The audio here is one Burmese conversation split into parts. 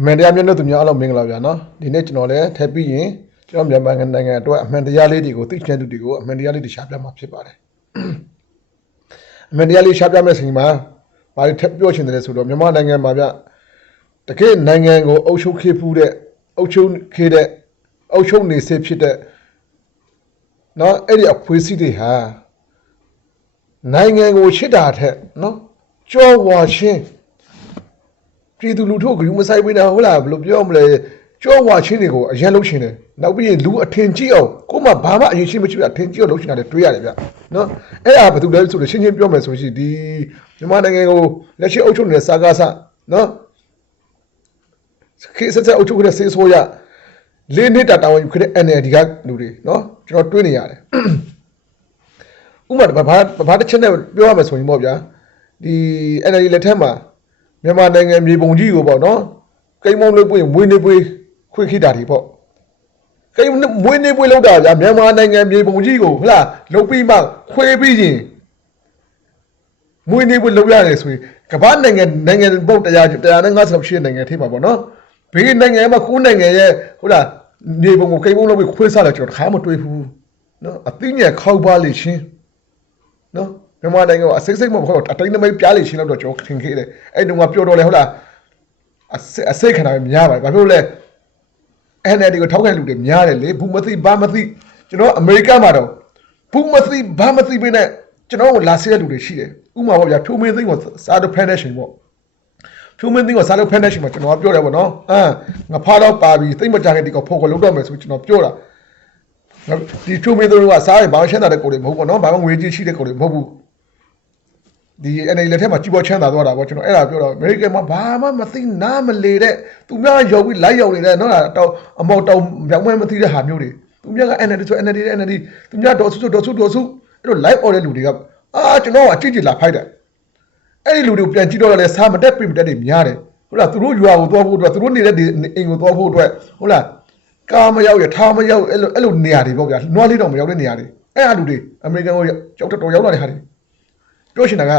အမှန်တရားမျက်နှာသူများအားလုံးမင်္ဂလာဗျာနော်ဒီနေ့ကျွန်တော်လည်းထပ်ပြီးရင်ကျွန်တော်မြန်မာနိုင်ငံအတွက်အမှန်တရားလေးတွေကိုသိချင်တဲ့သူတွေကိုအမှန်တရားလေးတွေရှားပြမှာဖြစ်ပါတယ်အမှန်တရားလေးရှားပြမယ့်ချိန်မှာဘာလို့ထပ်ပြောချင်တယ်လဲဆိုတော့မြန်မာနိုင်ငံမှာဗျတကယ်နိုင်ငံကိုအုပ်ချုပ်ခဲ့ဖူးတဲ့အုပ်ချုပ်ခဲ့တဲ့အုပ်ချုပ်နေစေဖြစ်တဲ့နော်အဲ့ဒီအဖွဲ့အစည်းတွေဟာနိုင်ငံကိုချစ်တာထက်နော်ကြောဝါချင်း ပြည်သူလူထုကယူမဆိုင်ပေးတာဟုတ်လားဘယ်လိုပြောမလဲကြောဝါချင်းတွေကိုအရင်လှုပ်ရှင်တယ်နောက်ပြီးရင်လူအထင်ကြီးအောင်ကို့မှာဘာမှအရင်ရှိမရှိဘူးအထင်ကြီးအောင်လှုပ်ရှင်တာလည်းတွေးရတယ်ဗျနော်အဲ့ဒါဘာလို့လဲဆိုတော့ရှင်းရှင်းပြောမယ်ဆိုရှင်ဒီမြန်မာနိုင်ငံကိုလက်ရှိအုပ်ချုပ်နေတဲ့စာကားဆနော်ခေတ်ဆက်ဆက်အုပ်ချုပ်နေတဲ့စေးဆိုးရလေးနှစ်တာတာဝန်ယူခဲ့တဲ့ NLD ကလူတွေနော်ကျွန်တော်တွေးနေရတယ်ဥပမာဘာဘာဘာတစ်ချက်နဲ့ပြောရမယ်ဆိုရင်ပေါ့ဗျာဒီ NLD လက်ထက်မှာ မြန်မာနိုင်ငံမြေပုံကြီးကိုပေါ့နော်ကိန်းမုံလေးပွင့်မွေးနေပွေးခွေခိတာတွေပေါ့ကိန်းမွေးနေပွေးလောက်တာဗျာမြန်မာနိုင်ငံမြေပုံကြီးကိုဟလားလုတ်ပြီးမှခွေပြီးရင်မွေးနေပွေးလောက်ရတယ်ဆိုရင်ကမ္ဘာနိုင်ငံနိုင်ငံပုတ်တရားတရားနဲ့50လောက်ရှိတဲ့နိုင်ငံထိပါပေါ့နော်ဘေးနိုင်ငံမှာကိုယ်နိုင်ငံရဲ့ဟုတ်လားမြေပုံကိုကိန်းမုံလောက်ပြီးခွေးစားတယ်ကျွန်တော်တခါမှတွေးဘူးနော်အသိဉာဏ်ခောက်ပါလိမ့်ရှင်နော် မြန်မာနိုင်ငံကအစိမ့်စိမ့်မဟုတ်အတိုင်းသမိတ်ပြားလိရှင်းလို့တော့ကျွန်တော်ထင်ခဲ့တယ်အဲ့တုန်းကပြောတော့လေဟုတ်လားအစိအစိတ်ခဏပဲများပါတယ်ဘာဖြစ်လို့လဲ NLD ကိုထောက်ခံလူတွေများတယ်လေဘူးမသိဘာမသိကျွန်တော်အမေရိကမှာတော့ဘူးမသိဘာမသိပဲနဲ့ကျွန်တော်ကိုလာဆေးတဲ့လူတွေရှိတယ်ဥပမာပေါ့ဗျာဖြိုးမင်းသိန်းကိုစားတော့ဖန်တဲ့ရှင်ပေါ့ဖြိုးမင်းသိန်းကိုစားတော့ဖန်တဲ့ရှင်မှာကျွန်တော်ပြောတယ်ပေါ့နော်အမ်ငါဖားတော့ပါပြီသိမ့်မကြခင်ဒီကဖို့ကိုလုံးတော့မယ်ဆိုကျွန်တော်ပြောတာဒီဖြိုးမင်းသိန်းကစားရင်ဘာရှင်းတာတဲ့ကိုတွေမဟုတ်ပေါ့နော်ဘာမှငွေကြီးရှိတဲ့ကိုတွေမဟုတ်ဘူး ဒီအနေလက်ထက်မှာကြီးပေါ်ချမ်းသာသွားတာပေါ့ကျွန်တော်အဲ့ဒါပြောတော့အမေရိကန်မှာဘာမှမသိနားမလေတဲ့သူများရောက်ပြီးလိုက်ရောက်နေတဲ့နော်တော့အမောက်တောင်မြောင်မဲမသိတဲ့ဟာမျိုးတွေသူများက NLD ဆို NLD NLD သူများဒေါ်စုဒေါ်စုဒေါ်စုအဲ့လို live order လူတွေကအာကျွန်တော်ကအကြည့်ကြည့်လာဖိုက်တယ်အဲ့ဒီလူတွေကိုပြန်ကြည့်တော့လည်းစားမတက်ပြမတက်တွေများတယ်ဟုတ်လားသူတို့ယူအောင်သွားဖို့အတွက်သူတို့နေတဲ့အိမ်ကိုသွားဖို့အတွက်ဟုတ်လားကာမရောက်ရထားမရောက်အဲ့လိုအဲ့လိုနေရာတွေပေါ့ဗျာနွားလေးတော့မရောက်တဲ့နေရာတွေအဲ့အလူတွေအမေရိကန်ကိုကြောက်တော်ရောက်လာတဲ့ဟာတွေ ပြောရှင်တာက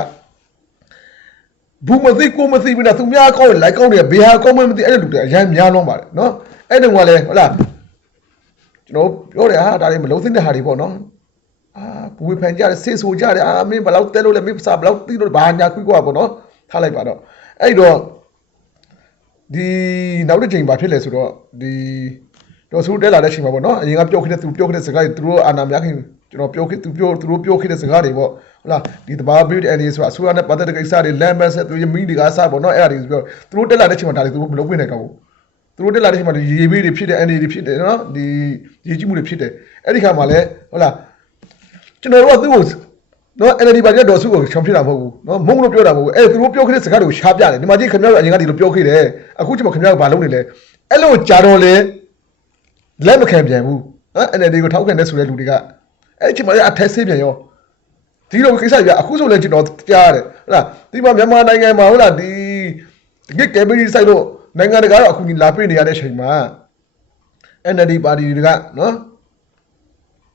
ဘူးမသိကိုမသိဘူးလားသူများကောင်းလိုက်ကောင်းတယ်ဘယ်ဟာကောင်းမှမသိအဲ့လိုလူတွေအရန်များလုံးပါတယ်နော်အဲ့တုန်းကလည်းဟုတ်လားကျွန်တော်ပြောတယ်ဟာဒါတွေမလုံးသိတဲ့ဟာတွေပေါ့နော်အာဘူးဝေဖန်ကြတယ်ဆေးဆိုကြတယ်အာမင်းဘယ်လောက်တဲလို့လဲမင်းစာဘယ်လောက်သိလို့ဘာညာခွိကွာပေါ့နော်ထားလိုက်ပါတော့အဲ့တော့ဒီနောက်တစ်ချိန်ဘာဖြစ်လဲဆိုတော့ဒီတော့ဆူတဲလာတဲ့ချိန်မှာပေါ့နော်အရင်ကပြောခဲ့တဲ့သူပြောခဲ့တဲ့စကားတွေသူတို့အာနာများခင် ကျွန်တော်ပြောခဲ့သူပြောသူတို့ပြောခဲ့တဲ့စကားတွေပေါ့ဟုတ်လားဒီတဘာဘီဒ်အန်ဒီဆိုတာအစိုးရနဲ့ပတ်သက်တဲ့ကိစ္စတွေလမ်းမဆက်သူရမင်းတွေကစားပေါ့နော်အဲ့ဒါတွေပြောသူတို့တက်လာတဲ့ချိန်မှာဒါတွေသူတို့မလုပ်ပြနိုင်တော့ဘူးသူတို့တက်လာတဲ့ချိန်မှာဒီရေဘေးတွေဖြစ်တဲ့အန်ဒီတွေဖြစ်တယ်နော်ဒီရေကြီးမှုတွေဖြစ်တယ်အဲ့ဒီခါမှာလည်းဟုတ်လားကျွန်တော်တို့ကသူ့ကိုနော် NLD ဘာကြတော့စုကိုချောင်ဖြစ်တာမဟုတ်ဘူးနော်မုံလို့ပြောတာမဟုတ်ဘူးအဲ့သူတို့ပြောခဲ့တဲ့စကားတွေကိုရှားပြတယ်ဒီမှာကြီးခင်ဗျားတို့အရင်ကဒီလိုပြောခဲ့တယ်အခုချိန်မှာခင်ဗျားတို့ဘာလုပ်နေလဲအဲ့လိုကြာတော့လေလက်မခံပြန်ဘူးနော် NLD ကိုထောက်ခံတဲ့ဆိုတဲ့လူတွေက အဲ့ဒီချိန်မှာလည်းအထက်ဆေးပြန်ရောဒီလိုကိစ္စကြီးအခုဆိုလည်းကျွန်တော်ကြားရတယ်ဟုတ်လားဒီမှာမြန်မာနိုင်ငံမှာဟုတ်လားဒီတကယ်ကယ်ဘရီဆိုင်လို့နိုင်ငံတကာတော့အခုဒီလာပြနေရတဲ့အချိန်မှာ NLD ပါတီတွေကနော်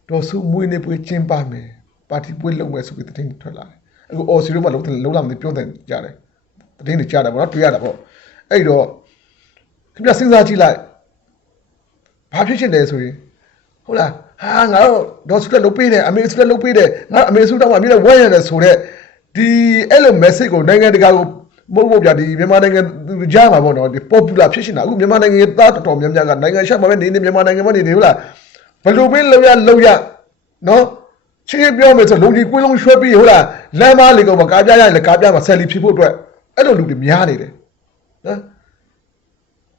တော်စုမွေးနေပွဲကျင်းပမယ်ပါတီပွဲလုပ်မယ်ဆိုပြီးသတင်းထွက်လာတယ်အခုအော်စီတို့မှလုံးလုံးလာမသိပြောတယ်ကြားတယ်သတင်းတွေကြားတယ်ဗောနော်တွေ့ရတာဗောအဲ့တော့ခင်ဗျစဉ်းစားကြည့်လိုက်ဘာဖြစ်ချင်တယ်ဆိုရင်ဟုတ်လား ဟာငါတို့ဒေါ်စုကလုပ်ပေးတယ်အမေစုကလုပ်ပေးတယ်ငါအမေစုတော့မှအမြဲတမ်းဝဲရတယ်ဆိုတော့ဒီအဲ့လို message ကိုနိုင်ငံတကာကိုမဟုတ်ဘူးဗျာဒီမြန်မာနိုင်ငံကြားမှာပေါ့နော်ဒီ popular ဖြစ်ရှင်တာအခုမြန်မာနိုင်ငံရဲ့သားတော်တော်များများကနိုင်ငံရှက်မှာပဲနေနေမြန်မာနိုင်ငံမှာနေနေဟုတ်လားဘယ်လိုပဲလောက်ရလောက်ရနော်ချင်းချင်းပြောမယ်ဆိုလုံကြီးကွင်းလုံးရွှဲပြီးဟုတ်လားလမ်းမလေးကောင်မကားပြရရင်လည်းကားပြမှာဆယ်လီဖြစ်ဖို့အတွက်အဲ့လိုလူတွေများနေတယ်နော်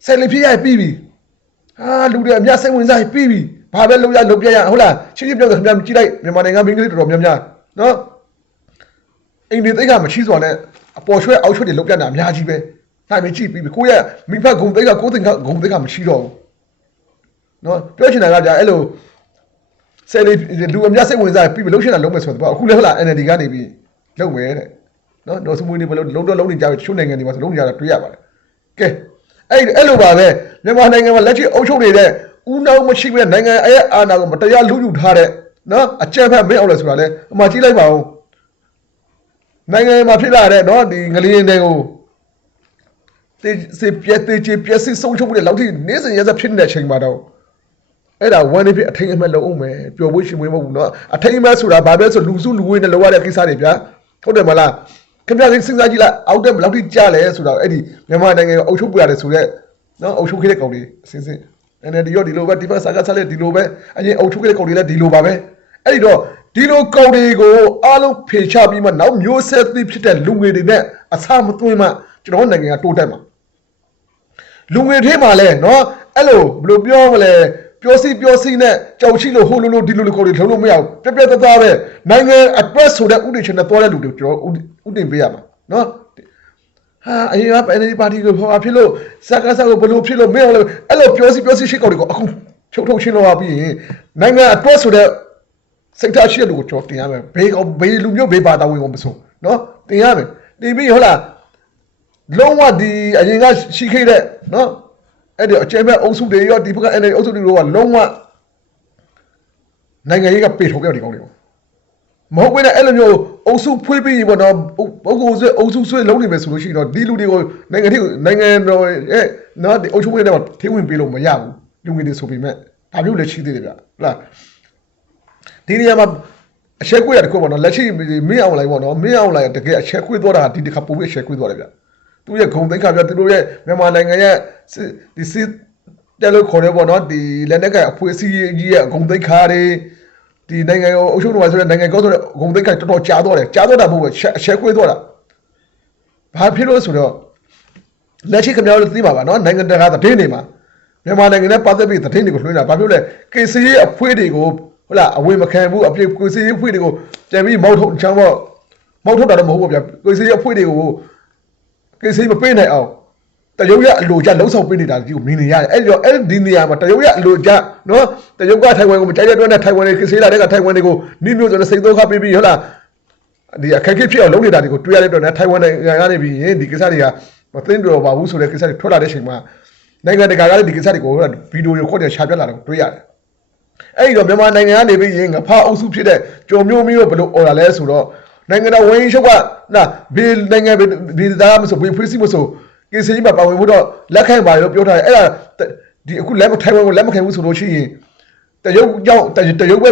ဆယ်လီဖြစ်ရပြီးပြီဟာလူတွေအများစိတ်ဝင်စားပြီးပြီ ဘာပဲလုပ်ရလုပ်ပြရဟုတ်လားချင်းချင်းပြောဆိုခင်ဗျာကြည့်လိုက်မြန်မာနိုင်ငံမင်းကလေးတော်တော်များများနော်အင်ဒီသိက္ခာမရှိစွာနဲ့အပေါ်ရွှဲအောက်ရွှဲတွေလုပ်ပြတာအများကြီးပဲနိုင်မကြည့်ပြီးပြီကိုယ့်ရဲ့မိဖက်ဂုံသိက္ခာကိုယ်သိက္ခာဂုံသိက္ခာမရှိတော့ဘူးနော်ပြောချင်တာကကြာအဲ့လိုဆယ်လေးလူအများစိတ်ဝင်စားပြီးမလုံးရှင်းတာလုံးမယ်ဆိုတော့အခုလည်းဟုတ်လား NLD ကနေပြီးလုံးမယ်တဲ့နော်ဒေါ်စမွေးနေဘလို့လုံးတော့လုံးနေကြပြီချို့နိုင်ငံတွေမှာဆိုလုံးနေကြတာတွေ့ရပါတယ်ကဲအဲ့အဲ့လိုပါပဲမြန်မာနိုင်ငံမှာလက်ရှိအုပ်ချုပ်နေတဲ့ ဦးနှောက်မရှိပဲနိုင်ငံရဲ့အာဏာကိုမတရားလုယူထားတဲ့နော်အကြမ်းဖက်မင်းအောင်လဲဆိုတာလဲအမှကြည့်လိုက်ပါဦးနိုင်ငံမှာဖြစ်လာတဲ့နော်ဒီငလင်းတွေကိုတေစေပြက်တေချေပြက်စိဆုံးချုပ်တဲ့လောက်ထိနေ့စဉ်ရက်စက်ဖြစ်နေတဲ့ချိန်မှာတော့အဲ့ဒါဝန်နေဖြစ်အထိန်အမှတ်လုံးအောင်မယ်ပျော်ဖို့ရှင်မွေးမဟုတ်ဘူးနော်အထိန်အမှတ်ဆိုတာဘာပဲဆိုလူစုလူဝေးနဲ့လောရတဲ့ကိစ္စတွေဗျာဟုတ်တယ်မလားခင်ဗျားစဉ်းစားကြည့်လိုက်အောက်တက်ဘယ်လောက်ထိကြလဲဆိုတော့အဲ့ဒီမြန်မာနိုင်ငံကအုပ်ချုပ်ပြရတယ်ဆိုတော့နော်အုပ်ချုပ်ခဲ့တဲ့ကောင်တွေအစင်းစင်း နည်းနည်းဒီရောဒီလိုပဲဒီဘက်ဆာကဆက်လက်ဒီလိုပဲအရင်အုပ်ထုခဲ့တဲ့ကုန်တွေလည်းဒီလိုပါပဲအဲ့ဒီတော့ဒီလိုကုန်တွေကိုအားလုံးဖေချပြီးမှနောက်မျိုးဆက်သီးဖြစ်တဲ့လူငယ်တွေနဲ့အဆမသွင်းမှကျွန်တော်နိုင်ငံကတိုးတက်မှာလူငယ်တွေမှာလည်းနော်အဲ့လိုဘယ်လိုပြောမလဲပြောစီပြောစီနဲ့ကြောက်ချီလို့ဟိုလိုလိုဒီလိုလိုကိုတွေလုံးလို့မရဘူးပြက်ပြက်သားသားပဲနိုင်ငံအတွက်ဆိုတဲ့ဥဒေချင်နဲ့တော်တဲ့လူတွေကျွန်တော်ဥတင်ပေးရမှာနော် ဟာအရင်ကပန်ဒီပါတီကိုဘာဖြစ်လို့စကားစကားကိုဘလို့ဖြစ်လို့မင်းအောင်လဲအဲ့လိုပြောစီပြောစီရှိကောက်တွေကိုအခုချုပ်ထုတ်ရှင်းတော့ပြီးရင်နိုင်ငံအတွက်ဆိုတဲ့စိတ်ထားရှိတဲ့လူကိုကျွန်တော်တင်ရမယ်ဘေးကဘေးလူမျိုးဘေးပါတာဝင်ကုန်မဆုံးနော်တင်ရမယ်တင်ပြီးဟုတ်လားလုံးဝဒီအရင်ကရှိခဲ့တဲ့နော်အဲ့ဒီအကျဲမဲ့အုပ်စုတွေရောဒီဘက်ကအဲ့ဒီအုပ်စုတွေရောလုံးဝနိုင်ငံရေးကပေထုတ်ကြတယ်ကောင်းတယ်မဟုတ်ဘဲနဲ့အဲ့လိုမျိုး အုပ်စုဖွေးပြီးပေါ့နော်ပုဂ္ဂိုလ်ဆွေအုပ်စုဆွေလုံးနေမယ်ဆိုလို့ရှိရင်တော့ဒီလူတွေကိုနိုင်ငံထိနိုင်ငံတော်ရဲ့နော်ဒီအုပ်စုဝင်တွေမှာထိဝင်ပေးလို့မရဘူးလူငယ်တွေဆိုပေမဲ့ဒါမျိုးလည်းရှိသေးတယ်ဗျဟုတ်လားဒီနေရာမှာအချက်ကွေးရတခုပေါ့နော်လက်ရှိမင်းအောင်လိုက်ပေါ့နော်မင်းအောင်လိုက်တကယ်အချက်ကွေးသွားတာဒီတစ်ခါပို့ပြီးအချက်ကွေးသွားတယ်ဗျသူရဲ့ဂုံသိက္ခာပြသူတို့ရဲ့မြန်မာနိုင်ငံရဲ့စစ်ဒီစစ်တယ်လို့ခေါ်ရပေါ့နော်ဒီလက်နက်ကအဖွဲ့အစည်းကြီးရဲ့ဂုံသိက္ခာတွေ ဒီနိုင်ငံကိုအုပ်ချုပ်တော်ဆိုတဲ့နိုင်ငံကောဆိုတဲ့ဂုံသိက္ခာတော်တော်ကြားတော့တယ်ကြားတော့တာဘုပဲအရှက်ခွေးတော့တာဘာဖြစ်လို့ဆိုတော့လက်ရှိခင်ဗျားတို့သိပါပါနော်နိုင်ငံတကာသတင်းတွေမှာမြန်မာနိုင်ငံနဲ့ပတ်သက်ပြီးသတင်းတွေကိုလွှင့်တာဘာဖြစ်လဲကေစီရဲ့အဖွဲ့တွေကိုဟုတ်လားအဝေမခံဘူးအပြည့်ကေစီရဲ့အဖွဲ့တွေကိုပြန်ပြီးမောက်ထုတ်ချမ်းပေါ့မောက်ထုတ်တာတော့မဟုတ်ဘူးဗျာကေစီရဲ့အဖွဲ့တွေကိုကိစ္စမပေးနိုင်အောင် တရုတ်ရအလိုကြလှုပ်ဆောင်ပေးနေတာဒီကိုမြင်နေရတယ်အဲ့ဒီတော့အဲ့ဒီနေရာမှာတရုတ်ရအလိုကြနော်တရုတ်ကထိုင်ဝမ်ကိုမကြိုက်တဲ့အတွက်နဲ့ထိုင်ဝမ်တွေကိစ္စလာတဲ့ကထိုင်ဝမ်တွေကိုနိမျိုးဆိုတဲ့စိတ်ဒုက္ခပေးပြီးဟုတ်လားဒီအခက်အခဲဖြစ်အောင်လုပ်နေတာတွေကိုတွေ့ရတဲ့အတွက်နဲ့ထိုင်ဝမ်နိုင်ငံကနေပြီးရင်ဒီကိစ္စတွေကမသိမတော်ပါဘူးဆိုတဲ့ကိစ္စတွေထွက်လာတဲ့အချိန်မှာနိုင်ငံတကာကလည်းဒီကိစ္စတွေကိုဗီဒီယိုတွေခေါ်နေရှာပြလာတယ်တွေ့ရတယ်အဲ့ဒီတော့မြန်မာနိုင်ငံကနေပြီးရင်ငဖားအုပ်စုဖြစ်တဲ့ကြုံမျိုးမျိုးဘယ်လိုអော်လာလဲဆိုတော့နိုင်ငံတော်ဝန်ကြီးချုပ်ကနာဘယ်နိုင်ငံဘယ်သားမဆိုဘယ်ဖွေးစီမဆို ကိစ္စကြီးမှာပါဝင်ဖို့တော့လက်ခံပါလို့ပြောထားတယ်အဲ့ဒါဒီအခုလက်မထိုင်ဝင်ကိုလက်မခံဘူးဆိုလို့ရှိရင်တရုတ်ကြောင့်တရုတ်ပဲ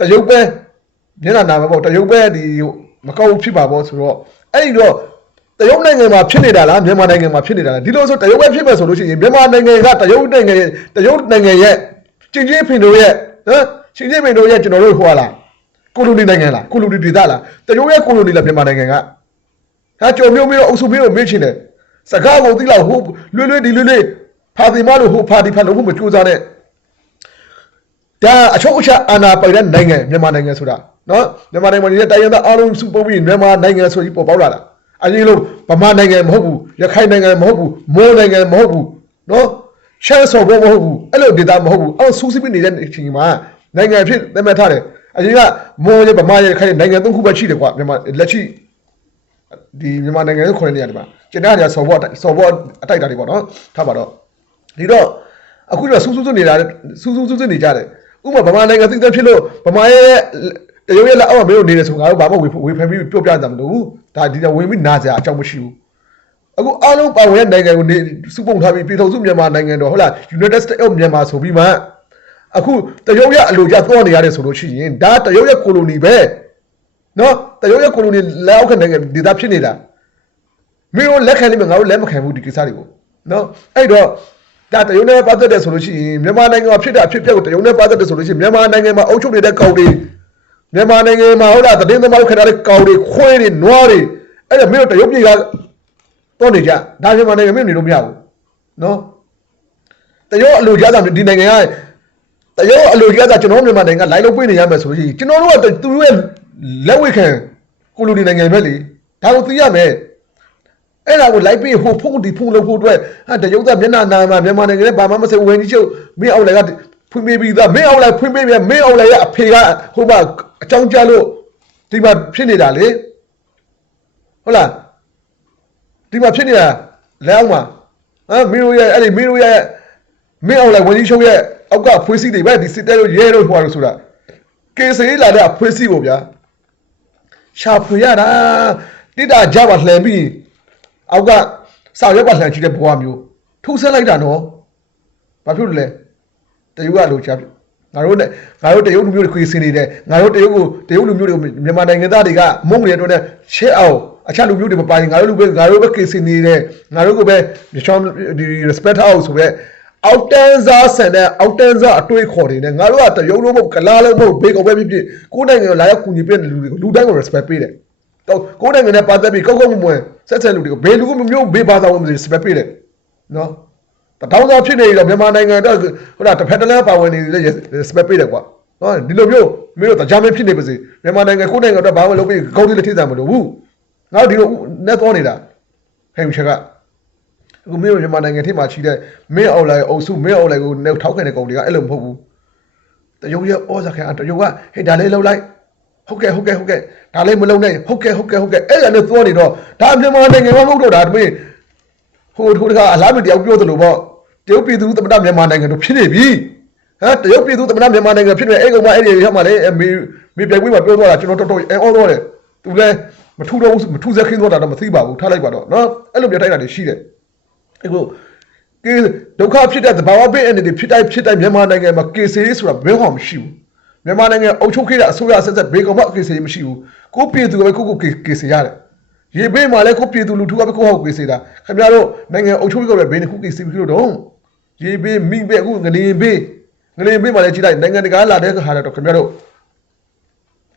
တရုတ်ပဲမျက်နှာနာမှာပေါ့တရုတ်ပဲဒီမကောက်ဖြစ်ပါပေါ့ဆိုတော့အဲ့ဒီတော့တရုတ်နိုင်ငံမှာဖြစ်နေတာလားမြန်မာနိုင်ငံမှာဖြစ်နေတာလားဒီလိုဆိုတရုတ်ပဲဖြစ်မယ်ဆိုလို့ရှိရင်မြန်မာနိုင်ငံကတရုတ်နိုင်ငံရဲ့တရုတ်နိုင်ငံရဲ့ချင်းချင်းဖင်တို့ရဲ့ဟမ်ချင်းချင်းဖင်တို့ရဲ့ကျွန်တော်တို့ဟိုလားကိုလိုနီနိုင်ငံလားကိုလိုနီဒေသလားတရုတ်ရဲ့ကိုလိုနီလားမြန်မာနိုင်ငံကဟာကြုံမျိုးမျိုးအုပ်စုမျိုးကိုမေ့ချင်တယ် စကားကိုသိလောက်ဟိုလွတ်လွတ်ဒီလွတ်လွတ်ဖာတီမလို့ဟိုဖာတီဖာလို့မကြိုးစားတဲ့ဒါအချုပ်အချအာဏာပိုင်တဲ့နိုင်ငံမြန်မာနိုင်ငံဆိုတာနော်မြန်မာနိုင်ငံမှာနေတဲ့တိုင်းရင်းသားအားလုံးစုပေါင်းပြီးမြန်မာနိုင်ငံဆိုပြီးပေါ်ပေါက်လာတာအရင်လို့ဗမာနိုင်ငံမဟုတ်ဘူးရခိုင်နိုင်ငံမဟုတ်ဘူးမိုးနိုင်ငံမဟုတ်ဘူးနော်ရှမ်းစော်ဘောမဟုတ်ဘူးအဲ့လိုဒေသမဟုတ်ဘူးအဲ့ဆူစီးပြီးနေတဲ့အချိန်မှာနိုင်ငံဖြစ်သတ်မှတ်ထားတယ်အရင်ကမိုးရဗမာရခိုင်နိုင်ငံသုံးခုပဲရှိတယ်ကွာမြန်မာလက်ရှိ ဒီမြန်မာနိုင်ငံကိုခေါ်နေရတယ်မှာကျန်တဲ့နေရာစော်ဘောစော်ဘောအတိုက်တာတွေပေါ့နော်ထားပါတော့ဒီတော့အခုတော့စူးစူးစွနေတာစူးစူးစွစွနေကြတယ်ဥပမာဗမာနိုင်ငံသိတဲ့ဖြစ်လို့ဗမာရဲ့တရုတ်ရဲ့လက်အောက်မှာမင်းတို့နေတယ်ဆိုငါတို့ဘာမှဝေဝေဖန်ပြီးပြောပြကြမလို့ဒါဒီကဝင်ပြီးနာကြအကြောင်းမရှိဘူးအခုအားလုံးပါဝင်တဲ့နိုင်ငံကိုနေစုပုံထားပြီးပြည်ထောင်စုမြန်မာနိုင်ငံတော်ဟုတ်လား United States of Myanmar ဆိုပြီးမှအခုတရုတ်ရဲ့အလိုကျသွားနေရတယ်ဆိုလို့ရှိရင်ဒါတရုတ်ရဲ့ကိုလိုနီပဲ နော်တရုတ်ရဲ့ကိုလိုနီလက်အောက်ခံနိုင်ငံဒေသဖြစ်နေတာမင်းတို့လက်ခံလိမ့်မယ်ငါတို့လက်မခံဘူးဒီကိစ္စတွေကိုနော်အဲ့တော့ဒါတရုတ်နဲ့ပတ်သက်တယ်ဆိုလို့ရှိရင်မြန်မာနိုင်ငံမှာဖြစ်တာဖြစ်ပျက်ကိုတရုတ်နဲ့ပတ်သက်တယ်ဆိုလို့ရှိရင်မြန်မာနိုင်ငံမှာအုပ်ချုပ်နေတဲ့ကောင်တွေမြန်မာနိုင်ငံမှာဟုတ်လားသတင်းသမားခဏတဲ့ကောင်တွေခွေးတွေနွားတွေအဲ့ဒါမင်းတို့တရုတ်ပြည်ကတော့နေကြဒါမြန်မာနိုင်ငံမင်းနေလို့မရဘူးနော်တရုတ်အလိုကြားတာဒီနိုင်ငံကတရုတ်အလိုကြားတာကျွန်တော်မြန်မာနိုင်ငံကလိုက်လို့ပြေးနေရမယ်ဆိုလို့ရှိရင်ကျွန်တော်တို့ကသူတို့ရဲ့ လက်ဝဲခံကိုလိုနီနိုင်ငံပဲလေဒါကိုသိရမယ်အဲ့ဒါကိုလိုက်ပြီးဟိုဖုန်းဒီဖုန်းလို့ဖို့အတွက်ဟာတရုတ်သားမျက်နှာနာမှာမြန်မာနိုင်ငံနဲ့ဘာမှမဆိုင်ဝင်ကြီးချုပ်မင်းအောင်လည်းကဖွင့်ပေးပြီးသားမင်းအောင်လည်းဖွင့်ပေးပြီးမင်းအောင်လည်းရဲ့အဖေကဟိုမှာအကြောင်းကြားလို့ဒီမှာဖြစ်နေတာလေဟုတ်လားဒီမှာဖြစ်နေတာလဲအောင်မှာဟမ်မင်းတို့ရဲ့အဲ့ဒီမင်းတို့ရဲ့မင်းအောင်လည်းဝင်ကြီးချုပ်ရဲ့အောက်ကဖွေးစီတွေပဲဒီစစ်တဲတို့ရဲတို့ဟိုလို့ဆိုတာကေစီလာတဲ့ဖွေးစီကိုဗျာ ရှာဖွေရတာတိတာကြပါလှန်ပြီးအောက်ကစာရွက်ကလှန်ကြည့်တဲ့ဘဝမျိုးထိုးဆက်လိုက်တာနော်ဘာဖြစ်လို့လဲတရုတ်ကလိုချာငါတို့နဲ့ငါတို့တရုတ်လူမျိုးတွေခွေစင်နေတယ်ငါတို့တရုတ်ကိုတရုတ်လူမျိုးတွေမြန်မာနိုင်ငံသားတွေကမုန်းနေတဲ့အတွက်နဲ့ရှဲအောင်အခြားလူမျိုးတွေမပိုင်ငါတို့လူပဲငါတို့ပဲခွေစင်နေတယ်ငါတို့ကိုပဲဒီချောင်းဒီ respect အောင်ဆိုပဲ အောက်တန်းစားဆန်တဲ့အောက်တန်းစားအတွေးခေါ်နေတယ်ငါတို့ကတရုတ်လုံးမဟုတ်ကလားလုံးမဟုတ်ဘေကောင်ပဲဖြစ်ဖြစ်ကိုယ်နိုင်ငံကိုလာရောက်ကူညီပေးတဲ့လူတွေကိုလူတိုင်းကို respect ပေးတယ်တော့ကိုယ်နိုင်ငံနဲ့ပတ်သက်ပြီးကောက်ကောက်မွန်မွန်ဆက်ဆက်လူတွေကိုဘယ်လူကမျိုးဘေးဘာသာဝင်မသိ respect ပေးတယ်နော်တထောင်သားဖြစ်နေတော့မြန်မာနိုင်ငံတော့ဟိုလားတစ်ဖက်တစ်လမ်းပါဝင်နေလေ respect ပေးတယ်ကွာနော်ဒီလိုမျိုးမင်းတို့တရားမဖြစ်နေပါစေမြန်မာနိုင်ငံကိုယ်နိုင်ငံတော့ဘာမှလုပ်ပြီးကောင်း啲လက်ထိစားမလို့ဘူးငါတို့ဒီလိုနဲ့သွားနေတာဟဲ့ချက်က အခုမင်းတို့မြန်မာနိုင်ငံထဲမှာရှိတဲ့မင်းအောက်လိုက်အုပ်စုမင်းအောက်လိုက်ကိုနေထောက်ခံတဲ့ကောင်တွေကအဲ့လိုမဟုတ်ဘူးတရုတ်ရဲ့ဩဇာခံအတရုတ်ကဟဲ့ဒါလေးလှုပ်လိုက်ဟုတ်ကဲ့ဟုတ်ကဲ့ဟုတ်ကဲ့ဒါလေးမလုံနဲ့ဟုတ်ကဲ့ဟုတ်ကဲ့ဟုတ်ကဲ့အဲ့ဒါနဲ့သွားနေတော့ဒါမြန်မာနိုင်ငံမှာမဟုတ်တော့ဒါမင်းဟိုထိုးတကအလားမတယောက်ပြောသလိုပေါ့တရုတ်ပြည်သူသမ္မတမြန်မာနိုင်ငံတို့ဖြစ်နေပြီဟမ်တရုတ်ပြည်သူသမ္မတမြန်မာနိုင်ငံဖြစ်နေအဲ့ကောင်မအဲ့ဒီရမှာလေမေမေပြိုင်ပွဲမှာပြောသွားတာကျွန်တော်တော်တော်အဲအောတော့တယ်သူလည်းမထူတော့ဘူးမထူဆက်ခင်းသွားတာတော့မသိပါဘူးထားလိုက်ပါတော့နော်အဲ့လိုပြထိုက်တာတွေရှိတယ် အခုကေဒုက္ခဖြစ်တဲ့သဘာဝဘေးအနေနဲ့ဖြစ်တိုင်းဖြစ်တိုင်းမြန်မာနိုင်ငံမှာကေဆေးဆိုတာဘယ်ဟောမှမရှိဘူးမြန်မာနိုင်ငံအုပ်ချုပ်ခဲ့တဲ့အစိုးရဆက်ဆက်ဘေးကောင်မကေဆေးမရှိဘူးကိုပြည်သူပဲကိုကိုကေဆေးရတယ်ရေဘေးမှာလည်းကိုပြည်သူလူထုကပဲကိုဟောက်ကွေးစေတာခင်ဗျားတို့နိုင်ငံအုပ်ချုပ်ရေးကလည်းဘေးနှစ်ခုကိစ္စပြီးလို့တော့ရေဘေးမိဘေးအခုငလင်ဘေးငလင်ဘေးမှာလည်းကြည့်လိုက်နိုင်ငံတကာလာတဲ့ခါတော့ခင်ဗျားတို့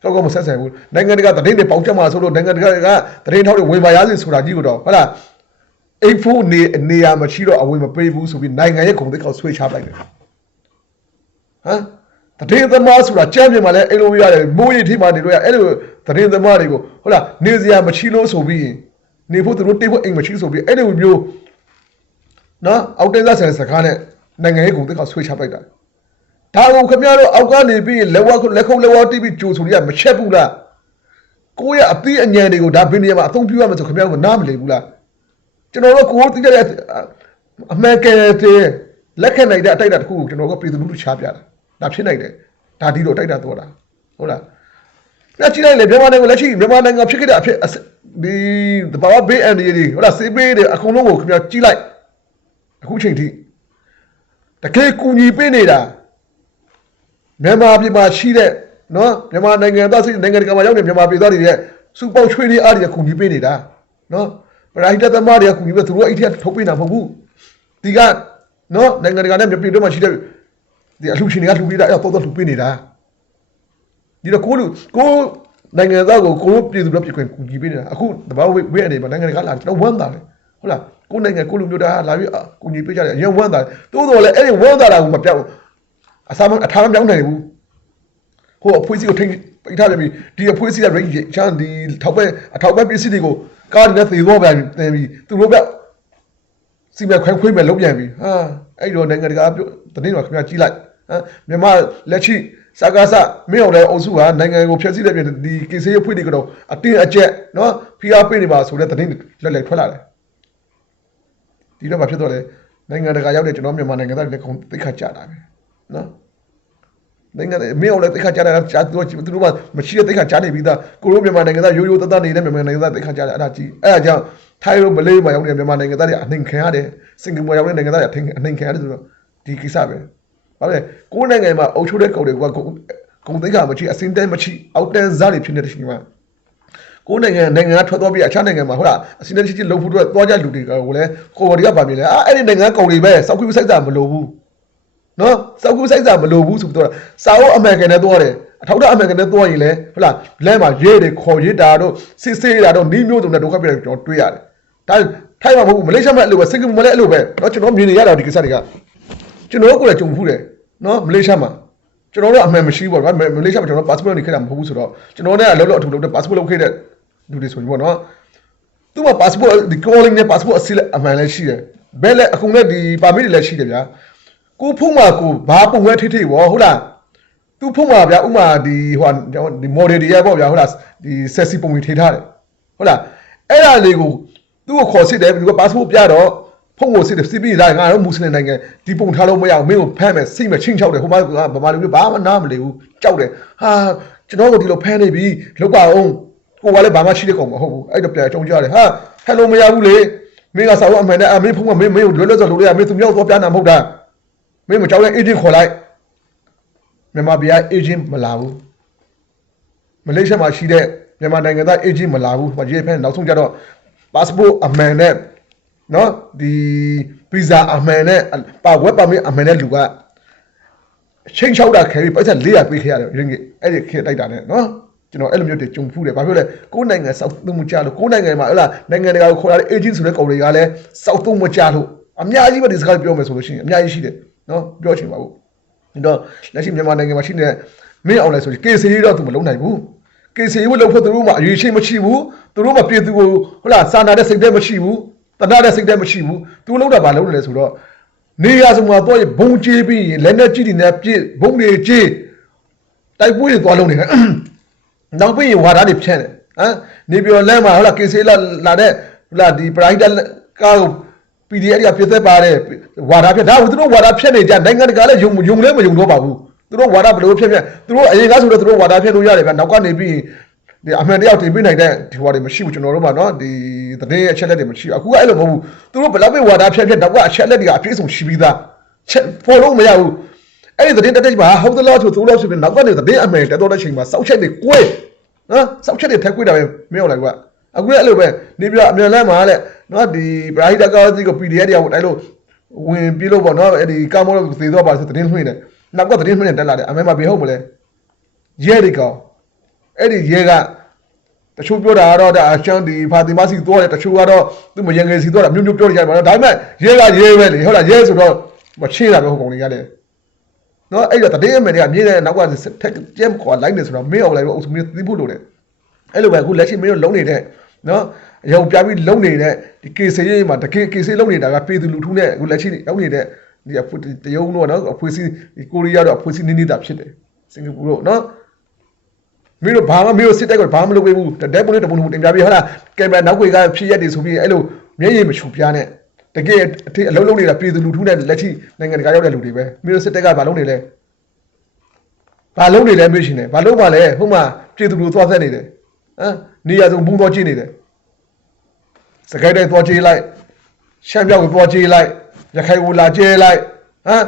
ကောက်ကောက်မဆက်ဆံဘူးနိုင်ငံတကာတရင်တွေပေါက်ချက်မှာဆိုလို့နိုင်ငံတကာကတရင်ထောက်တွေဝင်ပါရစေဆိုတာကြီးကိုတော့ဟုတ်လား အိတ်ဖိုးနေနေရာမရှိတော့အဝင်မပေးဘူးဆိုပြီးနိုင်ငံရဲ့ဂုဏ်သိက္ခာဆွေးချပလိုက်တယ်ဟမ်တရင်သမားဆိုတာကြမ်းပြင်မှာလည်းအိမ်လိုရတယ်မိုးရီထိမှနေလို့ရအဲ့လိုတရင်သမားတွေကိုဟုတ်လားနေစရာမရှိလို့ဆိုပြီးနေဖို့သူတို့တိတ်ဖို့အိမ်မရှိဆိုပြီးအဲ့လိုမျိုးနော်အောက်တင်းသားဆန်စကားနဲ့နိုင်ငံရေးဂုဏ်သိက္ခာဆွေးချပလိုက်တာဒါကိုခင်ဗျားတို့အောက်ကနေပြီးလက်ဝါလက်ခုပ်လက်ဝါတီးပြီးကြိုဆိုရမချက်ဘူးလားကိုယ့်ရဲ့အသီးအညံတွေကိုဒါဘယ်နေရာမှာအသုံးပြုရမလဲဆိုခင်ဗျားတို့နားမလည်ဘူးလား ကျွန်တော်တို့ကိုယ်သိတဲ့အမှန်ကယ်တဲ့လက်ခံနိုင်တဲ့အတိုက်အတာတစ်ခုကိုကျွန်တော်ကပြည်သူလူထုချပြတာဒါဖြစ်နိုင်တယ်ဒါဒီလိုတိုက်တာတော့တာဟုတ်လားလက်ကြည့်လိုက်လေမြန်မာနိုင်ငံလက်ရှိမြန်မာနိုင်ငံဖြစ်ခဲ့တဲ့အဖြစ်ဒီတဘာဝဘေးအန်ဒီတွေဟုတ်လားစေးဘေးတွေအကုန်လုံးကိုခင်ဗျာကြည့်လိုက်အခုချိန်ထိတကယ်ကူညီပေးနေတာမြန်မာပြည်မှာရှိတဲ့နော်မြန်မာနိုင်ငံသားစိနိုင်ငံတကာမှာရောက်နေမြန်မာပြည်သားတွေရဲ့စူပေါချွေးလေးအားတွေကူညီပေးနေတာနော် ပရိုက်တာသမားတွေကကူညီပေးသူတို့အဲ့ဒီထုတ်ပေးတာမဟုတ်ဘူးဒီကနော်နိုင်ငံတကာနဲ့မြန်မာပြည်တို့မှာရှိတဲ့ဒီအလှရှင်တွေကလှူပေးတာအဲ့တော့တော့လှူပေးနေတာဒီတော့ကိုလူကိုနိုင်ငံသားကိုကိုပြည်သူတို့ပြည်ခွင့်ကူညီပေးနေတာအခုတဘာဝဝဲအနေမှာနိုင်ငံတကာလာတော့ဝမ်းသာတယ်ဟုတ်လားကိုနိုင်ငံကိုလူမျိုးသားလာပြီးကူညီပေးကြတယ်အရင်ဝမ်းသာတိုးတော်လည်းအဲ့ဒီဝမ်းသာတာကိုမပြောက်အစားမအထားမပြောင်းနိုင်ဘူးဟိုအဖွေးစီကိုထိန်း ပိတ်ထားပြန်ပြီဒီအဖွေးစီက range ချမ်းဒီထောက်ပဲအထောက်ပဲပစ္စည်းတွေကိုကားနဲ့သေတော့ပြန်တယ်ပြီသူတို့ကစီမံခွဲခွေးမဲ့လုံးပြန်ပြီဟာအဲ့တော့နိုင်ငံတကာတနေ့တော့ခင်ဗျာကြီးလိုက်ဟမ်မြန်မာလက်ရှိစကားစမင်းအောင်လည်းအုပ်စုဟာနိုင်ငံကိုဖျက်ဆီးတဲ့ပြင်ဒီကေဆေးဖွေးတွေကတော့အတင်းအကျက်နော်ဖိအားပေးနေပါဆိုတဲ့တနေ့လက်လက်ထွက်လာတယ်ဒီတော့မှဖြစ်တော့လေနိုင်ငံတကာရောက်တဲ့ကျွန်တော်မြန်မာနိုင်ငံသားတွေလည်းခုံသိခါကြတာပဲနော် နိုင်ငံမင်းအောင်လည်းတိတ်ခါကြားတယ်ကြားသူတို့သူတို့ကမရှိတဲ့တိတ်ခါကြားနေပြီးသားကိုရိုမြန်မာနိုင်ငံသားရိုးရိုးသားသားနေတဲ့မြန်မာနိုင်ငံသားတိတ်ခါကြားတယ်အဲ့ဒါကြီးအဲ့ဒါကြောင့်ထိုင်းရိုးမလေးမှာရောက်နေတဲ့မြန်မာနိုင်ငံသားတွေအနှိမ်ခံရတယ်စင်ကာပူရောက်တဲ့နိုင်ငံသားတွေအနှိမ်ခံရတယ်ဆိုတော့ဒီကိစ္စပဲဘာလဲကိုယ်နိုင်ငံမှာအုပ်ချုပ်တဲ့ကောင်တွေကဂုံဂုံတိတ်ခါမရှိအစင်းတဲမရှိအောက်တန်းစားတွေဖြစ်နေတဲ့ချိန်မှာကိုယ်နိုင်ငံနိုင်ငံကထွက်သွားပြီးအခြားနိုင်ငံမှာဟုတ်လားအစင်းတဲရှိရှိလုံဖို့အတွက်သွားကြလူတွေကလည်းကိုယ်တွေကပါမြင်လဲအာအဲ့ဒီနိုင်ငံကောင်တွေပဲစောက်ခွေးစိုက်တာမလိုဘူး နော်စောက်ကူးစိုက်စာမလိုဘူးဆိုပြီးတော့စာအုပ်အမှန်ကန်နဲ့သွားတယ်အထောက်အအမှန်ကန်နဲ့သွားရင်လေဟုတ်လားလဲမှာရေးတယ်ခေါ်ရေးတာတော့စစ်ဆေးတာတော့နီးမျိုးစုံနဲ့ဒုက္ခပြတယ်ကျွန်တော်တွေးရတယ်ဒါထိုင်မှာမဟုတ်ဘူးမလေးရှားမှာအဲ့လိုပဲစင်ကာပူမှာလည်းအဲ့လိုပဲနော်ကျွန်တော်မြင်နေရတာဒီကိစ္စတွေကကျွန်တော်ကိုယ်လည်းကြုံဖူးတယ်နော်မလေးရှားမှာကျွန်တော်တို့အမှန်မရှိဘူးပေါ့မလေးရှားမှာကျွန်တော် passport နေခဲ့တာမဟုတ်ဘူးဆိုတော့ကျွန်တော်နဲ့အလုပ်လုပ်အထူလုပ်တဲ့ passport လုပ်ခဲ့တဲ့လူတွေဆိုရင်ပေါ့နော်သူ့မှာ passport ဒီ calling နဲ့ passport အစီအမှန်လည်းရှိတယ်ဘယ်လဲအခုလည်းဒီ permit တွေလည်းရှိတယ်ဗျာ ကိုဖုံးမှာကိုဘာပုံဝဲထိထိဘောဟုတ်လားသူဖုံးမှာဗျာဥမာဒီဟိုဒီ model တွေရပေါ့ဗျာဟုတ်လားဒီ sexy ပုံတွေထိထားတယ်ဟုတ်လားအဲ့ဒါလေးကိုသူ့ကိုခေါ်စစ်တယ်သူက passport ပြတော့ဖုံးကိုစစ်တယ်စစ်ပြီးလာငါတို့မွတ်စလင်နိုင်ငံဒီပုံထားလို့မရအောင်မင်းကိုဖမ်းမယ်စိတ်မချင်းချောက်တယ်ဟိုမှာကဗမာလူမျိုးဘာမှနားမလည်ဘူးကြောက်တယ်ဟာကျွန်တော်တို့ဒီလိုဖမ်းနေပြီလောက်ပါအောင်ကိုကလည်းဘာမှရှိတဲ့ကောင်မဟုတ်ဘူးအဲ့တော့ပြန်ကြုံကြတယ်ဟာဟယ်လိုမရဘူးလေမင်းကစာဝတ်အမှန်နဲ့အမင်းဖုန်းကမင်းမင်းကိုလွယ်လွယ်ဆိုလို့ရမင်းသူမြောက်သွားပြန်တာမဟုတ်တာ မင်းမကြောက်တဲ့ agent ခေါ်လိုက်မြန်မာပြည်က agent မလာဘူးမလေးရှားမှာရှိတဲ့မြန်မာနိုင်ငံသား agent မလာဘူးဘာကြီးဖက်နောက်ဆုံးကြတော့ passport အမှန်နဲ့နော်ဒီ visa အမှန်နဲ့ပါ web permit အမှန်နဲ့လူကချင်းချောက်တာခဲပြီးပတ်သက်400ပေးခဲ့ရတယ်ရင်းကြီးအဲ့ဒီခေတ်တိုက်တာနဲ့နော်ကျွန်တော်အဲ့လိုမျိုးတွေကြုံဖူးတယ်ဘာဖြစ်လဲကိုယ်နိုင်ငံစောက်သုံးမကြလို့ကိုယ်နိုင်ငံမှာဟဲ့လားနိုင်ငံတကာကိုခေါ်လာတဲ့ agent ဆိုတဲ့ကောင်တွေကလည်းစောက်သုံးမကြလို့အများကြီးပဲဒီစကားပြောမယ်ဆိုလို့ရှိရင်အများကြီးရှိတယ် နော်ပြောချင်ပါဘူးဒီတော့လက်ရှိမြန်မာနိုင်ငံမှာရှိနေတဲ့မင်းအောင်လဲဆိုရင် case ရေးတော့သူမလုံးနိုင်ဘူး case ရေးလို့ဖို့သူတို့မှအရေးရှိမရှိဘူးသူတို့မှပြည်သူကိုဟုတ်လားစာနာတဲ့စိတ်တည်းမရှိဘူးတနာတဲ့စိတ်တည်းမရှိဘူးသူလုံးတာဘာလုံးလဲဆိုတော့နေရစမှာတော့ဘုံကြေးပြီးရင်လက်နဲ့ကြည့်နေပြည့်ဘုံတွေကြေးတိုက်ပွဲတွေသွားလုံးနေတယ်နောက်ပြီးရင်ဝါဒတွေဖြန့်တယ်ဟမ်နေပြောလမ်းမှာဟုတ်လားကေဆေးလာလာတဲ့ဟုတ်လားဒီ private ကားကို PDF တွေကပြသက်ပါတယ်ဝါဒဖြန့်ဒါကသူတို့ဝါဒဖြန့်နေကြနိုင်ငံတကာလည်းယုံယုံလည်းမယုံတော့ပါဘူးသူတို့ဝါဒဘယ်လိုဖြန့်ဖြန့်သူတို့အရင်ကဆိုတော့သူတို့ဝါဒဖြန့်လို့ရတယ်ဗျနောက်ကနေပြီးဒီအမှန်တရားတင်ပြနိုင်တဲ့ဒီဝါတွေမရှိဘူးကျွန်တော်တို့ကနော်ဒီသတင်းအချက်လက်တွေမရှိဘူးအခုကအဲ့လိုမဟုတ်ဘူးသူတို့ဘယ်လောက်ပဲဝါဒဖြန့်ဖြန့်နောက်ကအချက်လက်တွေကအပြည့်စုံရှိပြီးသားချက်ဖော်လို့မရဘူးအဲ့ဒီသတင်းတက်တက်မှာဟုတ်သလားဆိုသူလို့ဆိုပြီးနောက်ကနေသတင်းအမှန်တက်တော့တဲ့ချိန်မှာစောက်ချက်တွေကွဲနော်စောက်ချက်တွေထက်ကွဲတာပဲမင်းဟုတ်လားကွာ အခုလည်းအဲ့လိုပဲနေပြအမြန်လမ်းမှာတဲ့နော်ဒီဘရာဟိတကာစီကို PDF တရားကိုတိုက်လို့ဝင်ပြေးလို့ပေါ့နော်အဲ့ဒီကာမောလို့သေတော့ပါဆိုသတင်းလွှင့်တယ်နောက်ကသတင်းလွှင့်နေတက်လာတယ်အမေမဘေဟုတ်မလဲရဲတွေကောင်အဲ့ဒီရဲကတချို့ပြောတာကတော့ဒါအချမ်းဒီဖာတီမာစီသွားတယ်တချို့ကတော့သူမရငယ်စီသွားတာမျိုးမျိုးပြောနေကြတယ်ပေါ့နော်ဒါပေမဲ့ရဲကရဲပဲလေဟုတ်လားရဲဆိုတော့မချေးတာပဲဟိုကောင်တွေကလည်းနော်အဲ့တော့တတိယမယ်တွေကမြေတဲ့နောက်ကထက်ကျက်ခေါ်လိုက်နေဆိုတော့မင်းအောင်လိုက်တော့အုပ်စုမျိုးသိဖို့လိုတယ်အဲ့လိုပဲအခုလက်ရှိမင်းတို့လုံနေတဲ့ နော်ရုံပြပြီးလုံနေတဲ့ဒီကေဆေးရေးမှာတကယ်ကေဆေးလုံနေတာကပေသူလူထုနဲ့အခုလက်ရှိရောက်နေတဲ့ဒီအဖွတရုံတော့နော်အဖွစီဒီကိုရီးယားတော့အဖွစီနေနေတာဖြစ်တယ်စင်ကာပူတော့နော်မင်းတို့ဘာမှမင်းတို့စစ်တိုက်ကဘာမှမလုပ်ပေးဘူးတက်ပုံနဲ့တပုံနဲ့တင်ပြပြီးဟာလားကင်မရာနောက်ွယ်ကဖြစ်ရက်တွေဆိုပြီးအဲ့လိုမျက်ရည်မချူပြားနဲ့တကယ်အထအလုံးလုံးနေတာပြည်သူလူထုနဲ့လက်ရှိနိုင်ငံတကာရောက်တဲ့လူတွေပဲမင်းတို့စစ်တက်ကဘာလုပ်နေလဲဘာလုံးနေလဲမေးရှင်တယ်ဘာလုံးပါလဲဟုတ်မှာပြည်သူလူသွားဆက်နေတယ်ဟမ်နေရာစုံဘုံသွားကြည့်နေတယ် စကိုင်းတိုင်းသွားကြည့်လိုက်ရှမ်းပြောက်ကိုသွားကြည့်လိုက်ရခိုင်ကိုလာကြည့်လိုက်ဟမ်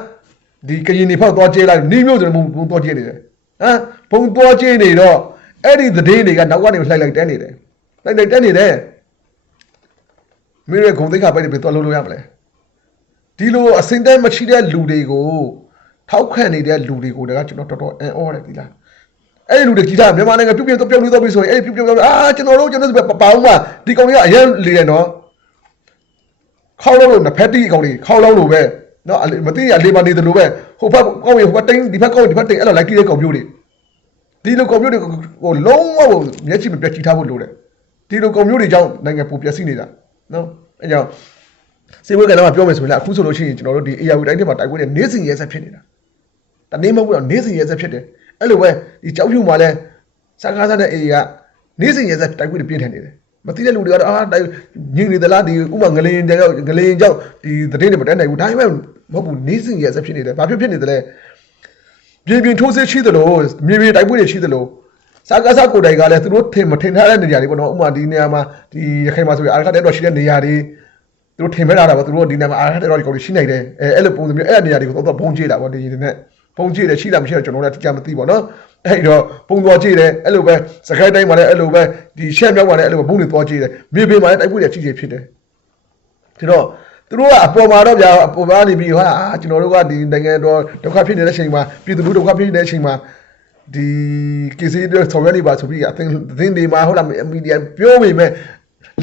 ဒီကရင်နေဖောက်သွားကြည့်လိုက်နေမျိုးဆိုဘုံဘုံသွားကြည့်နေတယ်ဟမ်ဘုံသွားကြည့်နေတော့အဲ့ဒီသတင်းတွေကနောက်ကနေလှိုက်လိုက်တဲနေတယ်လှိုက်လိုက်တဲနေတယ်မင်းရဲ့ဂုံသိက္ခာပိုက်တွေပဲသွားလို့လို့ရမလဲဒီလိုအစင်တဲမရှိတဲ့လူတွေကိုထောက်ခံနေတဲ့လူတွေကိုတကကျွန်တော်တော်တော်အံ့ဩတယ်ဒီလား အဲ့ဒီလူတွေကြီးတာမြန်မာနိုင်ငံပြုတ်ပြုတ်တော့ပြုတ်လို့တော့ပြီဆိုရင်အဲ့ဒီပြုတ်ပြုတ်တော့အာကျွန်တော်တို့ကျွန်တော်တို့ပပအောင်မှာဒီကောင်တွေကအရင်လေတယ်နော်ခေါလုံးလို့နှစ်ဖက်တီးကောင်တွေခေါလုံးလို့ပဲနော်မသိရလေပါနေတယ်လို့ပဲဟိုဘက်ကောင်တွေဟိုဘက်တင်းဒီဘက်ကောင်ဒီဘက်တင်းအဲ့လိုလိုက်ကြည့်တဲ့ကောင်မျိုးတွေဒီလိုကောင်မျိုးတွေဟိုလုံးဝမျက်ချိမပြတ်ကြည့်ထားဖို့လိုတယ်ဒီလိုကောင်မျိုးတွေကြောင့်နိုင်ငံပူပျက်စီးနေတာနော်အဲ့ကြောင့်စေဝဲကတော့ပြောမယ်ဆိုရင်လည်းအခုဆိုလို့ရှိရင်ကျွန်တော်တို့ဒီ AR တိုင်းထဲမှာတိုက်ပွဲတွေနေစဉ်ရဲဆက်ဖြစ်နေတာတနေ့မဟုတ်ဘူးတော့နေစဉ်ရဲဆက်ဖြစ်တယ် အဲ့လိုပဲဒီကြောက်ဖြူမှာလည်းစကားစားတဲ့ AA ကနေစဉ်ရဲဆက်တိုက်ပွဲတွေပြင်းထန်နေတယ်မသိတဲ့လူတွေကတော့အာတိုက်ညင်နေသလားဒီဥမာငလင်းကြောက်ငလင်းကြောက်ဒီသတင်းတွေမတက်နိုင်ဘူးဒါပေမဲ့မဟုတ်ဘူးနေစဉ်ရဲဆက်ဖြစ်နေတယ်ဘာဖြစ်ဖြစ်နေတယ်လဲပြင်းပြင်းထိုးစစ်ရှိသလိုမြေမြေတိုက်ပွဲတွေရှိသလိုစကားစားကိုယ်တိုင်ကလည်းသူတို့ထင်မထင်ထားတဲ့နေရာတွေပေါ့နော်ဥမာဒီနေရာမှာဒီရခိုင်မှာဆိုရင်အာရခတ်တဲ့တော့ရှိတဲ့နေရာတွေသူတို့ထင်မဲ့တာပါသူတို့ဒီနေ့မှာအားတဲ့တော့ဒီကောင်တွေရှိနေတယ်အဲအဲ့လိုပုံစံမျိုးအဲ့အနေရာတွေကိုတော့ဘုံကြည့်တာပေါ့ဒီနေ့နဲ့ ဘုံကြည့်တယ်ရှိတာမရှိတော့ကျွန်တော်လည်းတိကျမသိပါတော့အဲ့တော့ပုံသွားကြည့်တယ်အဲ့လိုပဲစကိုင်းတိုင်းမှာလည်းအဲ့လိုပဲဒီရှက်မြောက်မှာလည်းအဲ့လိုပဲဘုံတွေသွားကြည့်တယ်မြေပြင်မှာလည်းတိုက်ပွဲတွေကြည့်ကြည့်ဖြစ်တယ်ဒီတော့သူတို့ကအပေါ်မှာတော့ဗျာအပေါ်မှာနေပြီးဟာအာကျွန်တော်တို့ကဒီနိုင်ငံတော်ဒုက္ခဖြစ်နေတဲ့အချိန်မှာပြည်သူလူဒုက္ခဖြစ်နေတဲ့အချိန်မှာဒီကိစ္စတွေဆောင်ရွက်နေပါဆိုပြီးအသင်းသတင်းတွေမှာဟုတ်လားမီဒီယာပြောပေမဲ့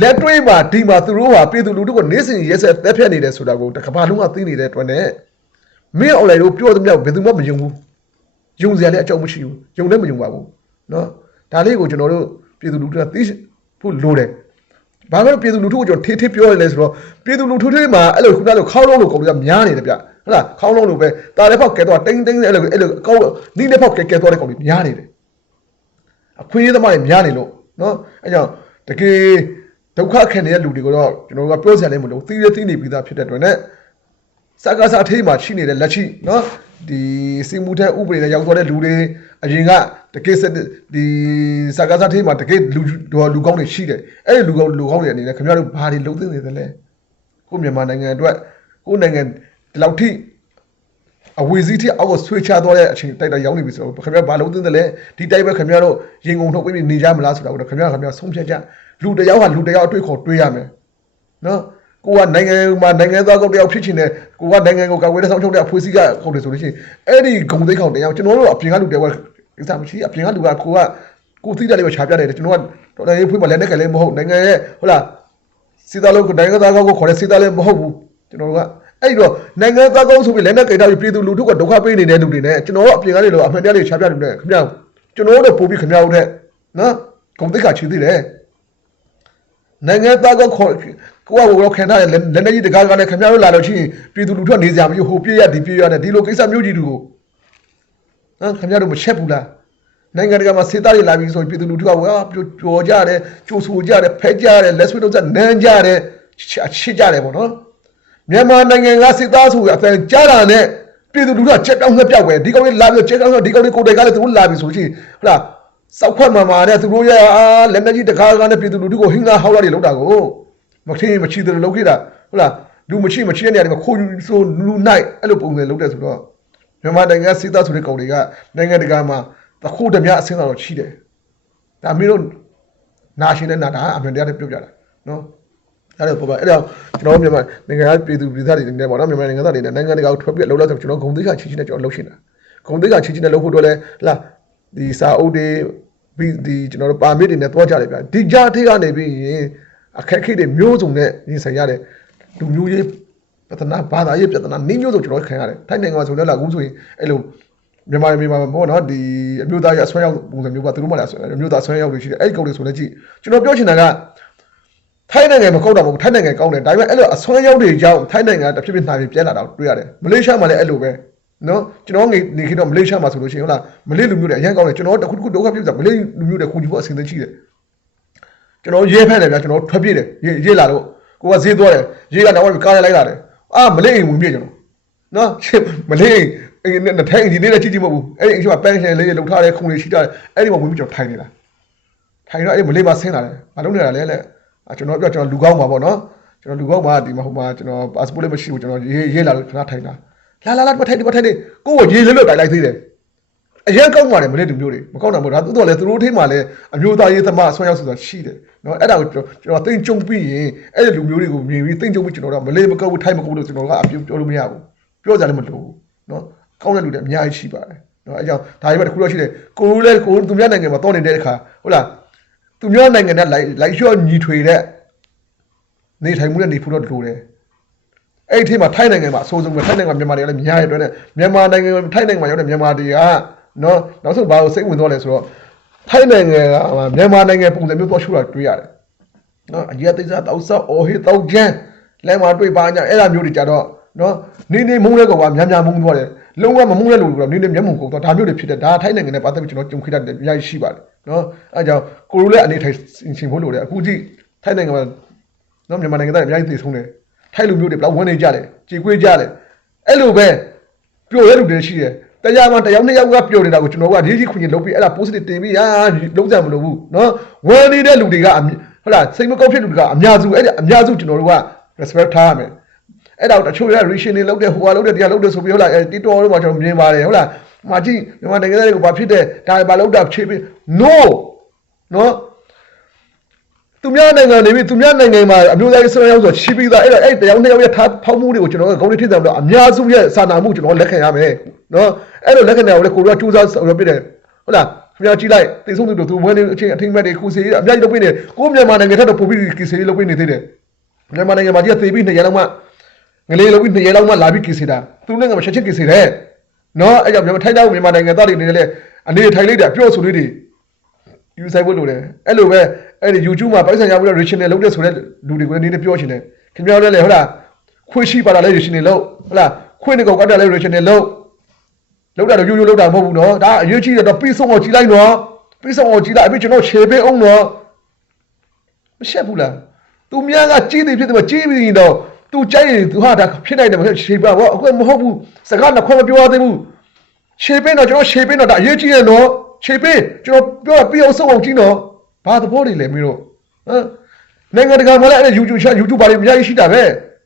လက်တွေ့မှာဒီမှာသူတို့ဟာပြည်သူလူထုကိုနေစဉ်ရဲဆက်သက်ဖြတ်နေတယ်ဆိုတာကိုတစ်ကမ္ဘာလုံးကသိနေတဲ့အတွက်နဲ့ မင်းအောင်လိုက်လို့ပြောသမျှဘယ်သူမှမယုံဘူးယုံစရာလည်းအကြောင်းမရှိဘူးယုံလည်းမယုံပါဘူးနော်ဒါလေးကိုကျွန်တော်တို့ပြည်သူလူထုကသိဖို့လိုတယ်ဘာလို့ပြည်သူလူထုကိုကျွန်တော်ထေးထေးပြောရလဲဆိုတော့ပြည်သူလူထုတွေမှာအဲ့လိုခုနလိုခေါင်းလုံးလိုကုန်ပြများနေတယ်ဗျဟုတ်လားခေါင်းလုံးလိုပဲတာလည်းဖောက်ကဲတော့တင်းတင်းအဲ့လိုအဲ့လိုအကောင်းနီးလည်းဖောက်ကဲကဲတော့တဲ့ကုန်ပြများနေတယ်အခွင့်အရေးသမားတွေများနေလို့နော်အဲ့ကြောင့်တကယ်ဒုက္ခခံနေတဲ့လူတွေကိုတော့ကျွန်တော်တို့ကပြောစရာလည်းမလိုသိရသိနေပြီးသားဖြစ်တဲ့အတွက်နဲ့ စကားစားထိမှာရှိနေတဲ့လက်ရှိနော်ဒီစီမူထက်ဥပဒေနဲ့ရောက်သွားတဲ့လူတွေအရင်ကတကယ်စဒီစကားစားထိမှာတကယ်လူလူကောင်းတွေရှိတယ်အဲ့ဒီလူကောင်းလူကောင်းတွေအနေနဲ့ခင်ဗျားတို့ဘာတွေလုံသိနေသလဲကိုမြန်မာနိုင်ငံအတွက်ကိုနိုင်ငံဒီလောက်ထိအဝေစီးထိအောက်ကဆွေးချသွားတဲ့အချိန်တိုက်တာရောက်နေပြီဆိုတော့ခင်ဗျားဘာလုံးသိတယ်လဲဒီတိုက်ပဲခင်ဗျားတို့ရင်ကုန်ထုတ်ပြီးနေကြမလားဆိုတာကိုခင်ဗျားခင်ဗျားဆုံးဖြတ်ကြလူတယောက်ဟာလူတယောက်အတွေ့ခေါ်တွေးရမယ်နော် ကိုကနိုင်ငံမှာနိုင်ငံသားကောက်တယောက်ဖြစ်ချင်တယ်ကိုကနိုင်ငံကိုကာကွယ်တဲ့ဆောင်ချုပ်တဲ့အဖွဲ့အစည်းကဟုတ်တယ်ဆိုလို့ရှိရင်အဲ့ဒီဂုံသိက္ခာတယောက်ကျွန်တော်တို့အပြင်ကလူတယောက်ကိစ္စမရှိအပြင်ကလူကကိုကကိုသိတယ်လေးပဲခြားပြတယ်ကျွန်တော်ကတော်တော်ရေးဖွင့်မလဲနဲ့ကလေးမဟုတ်နိုင်ငံရဲ့ဟုတ်လားစီသားလုံးနိုင်ငံသားကောက်ကိုခေါ်တဲ့စီသားလည်းမဟုတ်ဘူးကျွန်တော်တို့ကအဲ့တော့နိုင်ငံသားကောက်ဆိုပြီးလက်နဲ့ကိတာပြီးပြည်သူလူထုကဒုက္ခပေးနေတဲ့လူတွေနဲ့ကျွန်တော်တို့အပြင်ကနေလို့အမှန်တရားလေးခြားပြတယ်နဲ့ခင်ဗျာကျွန်တော်တို့ပို့ပြီးခင်ဗျာတို့တဲ့နော်ဂုံသိက္ခာချီသေးတယ်နိုင်ငံသားကခေါ် ကိုကဘောခံထားတဲ့လက်လက်နေကြီးတကားကလည်းခင်ဗျားတို့လာလို့ရှိရင်ပြည်သူလူထုကနေကြမရှိဟိုပြည့်ရဒီပြည့်ရတဲ့ဒီလိုကိစ္စမျိုးကြီးတွေကိုဟမ်ခင်ဗျားတို့မချက်ဘူးလားနိုင်ငံတကာမှာစေသားတွေလာပြီးဆိုရင်ပြည်သူလူထုကဝါပြောကြတယ်ကြိုးဆူကြတယ်ဖဲကြတယ်လက်ဆွဲတော့နမ်းကြတယ်ချစ်ကြတယ်ပေါ့နော်မြန်မာနိုင်ငံကစေသားဆိုအဖန်ကြားတာနဲ့ပြည်သူလူထုကချက်တောင်းငှက်ပြောက်ပဲဒီကောင်လေးလာပြီးချက်တောင်းဒီကောင်လေးကိုယ်တိုင်ကလည်းသူတို့လာပြီးဆိုရှင်ဟုတ်လားစောက်ခွက်မှန်မှန်နဲ့သူတို့ရဲ့အာလက်နေကြီးတကားကနဲ့ပြည်သူလူထုကိုဟင်းကားဟောက်လာတွေလောက်တာကို မထင်းမချီတယ်လို့လုပ်ခဲ့တာဟုတ်လားလူမချီမချီတဲ့နေရာတွေမှာခိုးယူဆိုလူနိုင်အဲ့လိုပုံစံလုပ်တယ်ဆိုတော့မြန်မာနိုင်ငံစီးသားဆိုတဲ့ကောင်တွေကနိုင်ငံတကာမှာသခိုးဓမြအဆင်းတော့ရှိတယ်ဒါမင်းတို့နာရှင်နဲ့နာတာအမှန်တရားတွေပြောပြတာနော်အဲ့ဒါပေါ့ပါအဲ့တော့ကျွန်တော်တို့မြန်မာနိုင်ငံသားပြည်သူပြည်သားတွေနေပေါ့နော်မြန်မာနိုင်ငံသားတွေနဲ့နိုင်ငံတကာကိုထွက်ပြလှုပ်လို့ဆိုကျွန်တော်ဂုံသိက္ခာချီချီနဲ့ကျွန်တော်လှုပ်ရှင်တာဂုံသိက္ခာချီချီနဲ့လှုပ်ဖို့တော့လဲလာဒီစာအုပ်တွေပြီးဒီကျွန်တော်တို့ပါမစ်တွေနဲ့တွားကြတယ်ဗျာဒီကြားထိကနေပြီးရင် အခက်အခဲတွေမျိုးစုံနဲ့ရင်ဆိုင်ရတယ်လူမျိုးရေးပြဿနာဘာသာရေးပြဿနာနည်းမျိုးစုံကျွန်တော်ခံရတယ်ထိုင်းနိုင်ငံမှာဆိုလည်းလာအခုဆိုရင်အဲ့လိုမြန်မာပြည်မှာပေါ့နော်ဒီအမျိုးသားရအဆွဲရောက်ပုံစံမျိုးပါသူတို့မှလည်းအမျိုးသားဆွဲရောက်လို့ရှိတယ်အဲ့ဒီကောင်တွေဆိုလည်းကြည့်ကျွန်တော်ပြောချင်တာကထိုင်းနိုင်ငံမကောက်တာမဟုတ်ထိုင်းနိုင်ငံကောင်းတယ်ဒါပေမဲ့အဲ့လိုအဆွမ်းရောက်တွေကြောင့်ထိုင်းနိုင်ငံကတဖြည်းဖြည်းနှာပြီးပြဲလာတာတွေ့ရတယ်မလေးရှားမှာလည်းအဲ့လိုပဲနော်ကျွန်တော်ငေနေခေတော့မလေးရှားမှာဆိုလို့ရှိရင်ဟုတ်လားမလေးလူမျိုးတွေအရင်ကောင်းတယ်ကျွန်တော်တခုတခုဒုက္ခပြည့်စားမလေးလူမျိုးတွေခုကြီးဖို့အဆင်သင့်ရှိတယ် ကျွန်တော်ရဲဖက်တယ်ဗျာကျွန်တော်ထွက်ပြေးတယ်ရေးရေးလာတော့ကိုကဈေးသွားတယ်ရေးကတော့ကားလိုက်လာတယ်အာမလေးအိမ်ဝင်ပြေကျွန်တော်နော်မလေးအိမ်နဲ့ထိုင်းအိမ်ဒီနေ့လည်းကြည့်ကြည့်မဟုတ်ဘူးအဲ့ဒီအိမ်ရှိမှာပန်းရှင်လေးလှုပ်ထားတဲ့ခုံလေးရှိတာအဲ့ဒီမှာဝင်ပြီးကျွန်တော်ထိုင်နေတာထိုင်တော့အဲ့ဒီမလေးမှာဆင်းလာတယ်မလုံးနေတာလဲလဲအကျွန်တော်ပြောကျွန်တော်လူကောင်းပါပေါ့နော်ကျွန်တော်လူကောင်းပါဒီမှာဟိုမှာကျွန်တော် passport လည်းမရှိဘူးကျွန်တော်ရေးရေးလာလို့ခဏထိုင်တာလာလာလာမထိုင်ဒီမထိုင်ဒီကိုကိုရေးလေးလို့တိုင်လိုက်သေးတယ် အရင်ကောင်းပါတယ်မလေးလူမျိုးတွေမကောင်းတာမဟုတ်ဒါသူတို့လည်းသူတို့ထိမှလည်းအမျိုးသားရေးသမားဆွမ်းရောက်ဆိုတာရှိတယ်နော်အဲ့ဒါကိုကျွန်တော်သိကြုံပြီးရင်အဲ့ဒီလူမျိုးတွေကိုမြင်ပြီးသိကြုံပြီးကျွန်တော်တို့မလေးမကောက်ဘူးထိုင်မကောက်ဘူးလို့ကျွန်တော်ကအပြောပြောလို့မရဘူးပြောကြလည်းမလို့ဘူးနော်ကောင်းတဲ့လူတွေအများကြီးရှိပါတယ်နော်အဲကြောင့်ဒါကြီးပဲတစ်ခုတော့ရှိတယ်ကိုလူလည်းကိုသူများနိုင်ငံမှာတောနေတဲ့အခါဟုတ်လားသူများနိုင်ငံနဲ့လိုက်လိုက်လျှော့ညီထွေတဲ့နေထိုင်မှုနဲ့နေဖို့တော့လိုတယ်အဲ့ဒီအထက်မှာထိုင်းနိုင်ငံမှာအဆိုးဆုံးပဲထိုင်းနိုင်ငံမှာမြန်မာတွေကလည်းများရတဲ့အတွက်နဲ့မြန်မာနိုင်ငံထိုင်းနိုင်ငံမှာရောက်တဲ့မြန်မာတွေက နော်နောက်ဆုံးဘာလို့စိတ်ဝင်သွားလဲဆိုတော့ထိုင်းနိုင်ငံကမြန်မာနိုင်ငံပုံစံမျိုးတော့ရှုတာတွေ့ရတယ်နော်အကြီးအသေးစားတောက်ဆောက်အော်ဟေးတောက်ချမ်းလဲမှာတွေ့ပါညာအဲ့ဒါမျိုးတွေကြတော့နော်နေနေမုန်းလဲကောင်ကများများမုန်းသွားတယ်လုံးဝမမုန်းလဲလို့ကတော့နေနေမျက်မှောင်ကုန်တော့ဒါမျိုးတွေဖြစ်တယ်ဒါထိုင်းနိုင်ငံနဲ့ပတ်သက်ပြီးကျွန်တော်ကြုံခိတတ်တယ်အများကြီးရှိပါတယ်နော်အဲကြောင့်ကိုရိုလည်းအနေထိုင်ရှင်ဖို့လို့တယ်အခုကြည့်ထိုင်းနိုင်ငံမှာနော်မြန်မာနိုင်ငံသားတွေအများကြီးသိဆုံးတယ်ထိုက်လူမျိုးတွေဘယ်လောက်ဝန်းနေကြတယ်ကြေကွေးကြတယ်အဲ့လိုပဲပျော်ရတဲ့လူတွေရှိတယ် တရားမှတယောက်နှစ်ယောက်ကပျော်နေတာကိုကျွန်တော်ကရေးကြီးခွင့်လုပ်ပြီးအဲ့ဒါ post တွေတင်ပြီးဟာလုံးကြမလို့ဘူးနော်ဝန်းနေတဲ့လူတွေကအမြဟုတ်လားစိတ်မကောက်ဖြစ်လူတွေကအများစုအဲ့ဒါအများစုကျွန်တော်တို့က respect ထားရမယ်အဲ့ဒါကိုတချို့ရ reaction တွေလုပ်တယ်ဟိုကလုပ်တယ်တရားလုပ်တယ်ဆိုပြီးဟုတ်လားအဲ TikTok တို့မှာကျွန်တော်မြင်ပါတယ်ဟုတ်လားမှာကြည့်မြန်မာနိုင်ငံသားတွေကိုဘာဖြစ်တယ်ဒါဘာလုပ်တာဖြေပြီး no နော်သူများနိုင်ငံနေပြီသူများနိုင်ငံမှာအမျိုးသားရေးဆွေးနွေးဆိုရှိပြီးသားအဲ့ဒါအဲ့တရားနှစ်ယောက်ရဲ့ထားဖောက်မှုတွေကိုကျွန်တော်ကဂုဏ်ထိတယ်တော့အများစုရဲ့စာနာမှုကျွန်တော်လက်ခံရမယ် နော်အဲ့လိုလက်ခံတယ်ကိုလည်းကိုတို့ကစူးစမ်းဆောင်ရွက်ပြတယ်ဟုတ်လားခင်ဗျားကြည့်လိုက်တိတ်ဆုံးသူတို့သူဝင်းနေအချင်းအထိမ့်မဲ့တွေခုစီအများကြီးလုပ်ပေးနေကိုမြန်မာနိုင်ငံထက်တော့ပိုပြီးကီစီလုပ်ပေးနေသေးတယ်မြန်မာနိုင်ငံမှာကြီးသေပြီး2ရက်လောက်မှငလေးလုပ်ပြီး2ရက်လောက်မှလာပြီးကီစီတာသူနိုင်ငံမှာချက်ချင်းကီစီတယ်နော်အဲ့ကြောင့်မြန်မာထိုင်းတောင်မြန်မာနိုင်ငံသားတွေနေလေအနေထိုင်လိုက်တာပြောဆိုလေးတွေယူဆိုင်ဖို့လိုတယ်အဲ့လိုပဲအဲ့ဒီ YouTube မှာပိုက်ဆံရပြီးတော့ rational လုပ်တဲ့ဆိုတဲ့လူတွေကိုလည်းနည်းနည်းပြောချင်တယ်ခင်ဗျားတို့လည်းဟုတ်လားခွေးရှိပါတာလည်း rational လုပ်ဟုတ်လားခွေးနေကောင်ကတ်တာလည်း rational လုပ် လုပ်တာတော့ရိုးရိုးလုပ်တာမဟုတ်ဘူးနော်ဒါအရေးကြီးတယ်တော့ပြီးဆုံးအောင်ကြည့်လိုက်နော်ပြီးဆုံးအောင်ကြည့်လိုက်အပြင်ကျွန်တော်ခြေပေးအောင်နော်မရှက်ဘူးလားသူများကကြီးတယ်ဖြစ်တယ်မကြီးပြီးရင်တော့သူကြိုက်ရင်သူဟာဒါဖြစ်နိုင်တယ်မဟုတ်ခြေပါဘောအခုမဟုတ်ဘူးစကားနှစ်ခွမပြောရသေးဘူးခြေပင်းတော့ကျွန်တော်ခြေပင်းတော့ဒါအရေးကြီးတယ်နော်ခြေပင်းကျွန်တော်ပြောပြအောင်စုံအောင်ကြည့်နော်ဘာသဘောတွေလဲမင်းတို့ဟမ်နိုင်ငံတကာမှာလည်းအဲ့ဒါ YouTube ချ YouTube ဘာတွေအများကြီးရှိတာပဲ